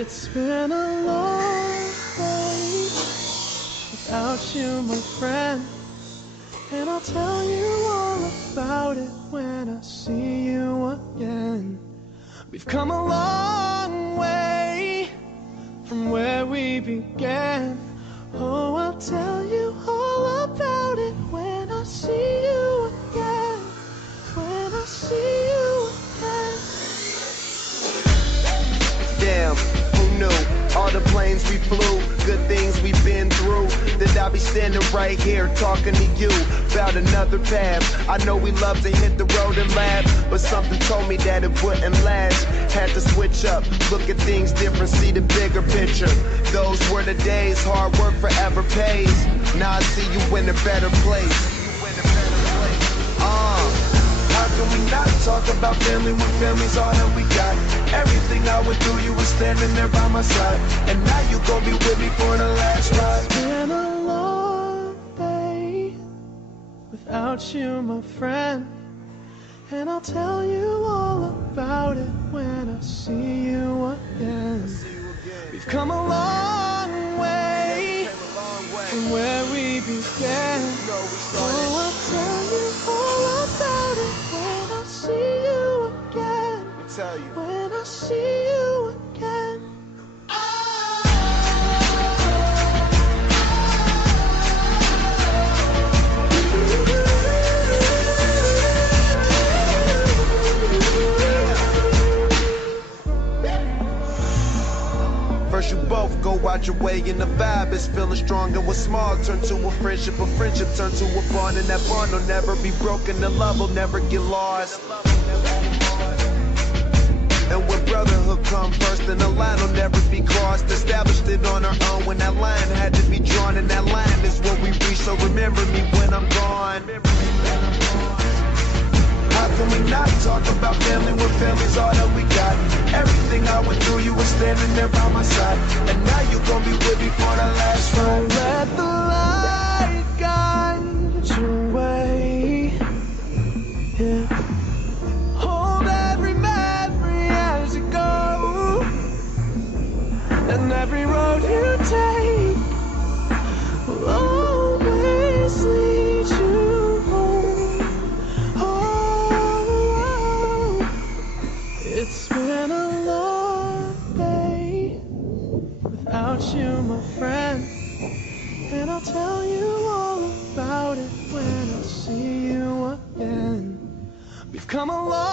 It's been a long day without you, my friend, and I'll tell you all about it when I see you again. We've come a long way from where we began. Oh, I'll tell you all about it when I see you again. When I see you again. Damn, who knew? All the planes we flew, good things we've been through, that I'll be standing right here talking to you about another path. I know we love to hit the road and laugh, but something told me that it wouldn't last. Had to switch up, look at things different, see the bigger picture. Those were the days, hard work forever pays. Now I see you in a better place. How can we not talk about family when family's all that we got? Everything I went through, you were standing there by my side, and now you gon' be with me for the last ride. It's been a long day without you, my friend, and I'll tell you all about it when I see you again. We've come a long way from where we began. Oh, I'll tell you all about it when I see you again. When I see you again. First you both go out your way and the vibe is feeling strong, and what's small turn to a friendship turn to a bond, and that bond will never be broken, the love will never get lost. And when brotherhood come first, then the line will never be crossed. Established it on our own when that line had to be drawn, and that line is what we reach, so remember me when I'm gone. How can we not talk about family when family's all that we got? Everything I went through, you were standing there by my side, and now you gon' be with me for the last ride. Let the light guide your way. Yeah. Hold every memory as you go, and every road you take will always lead you home. Oh, it's been a long day without you, my friend, and I'll tell you all about it when I see you again. We've come a long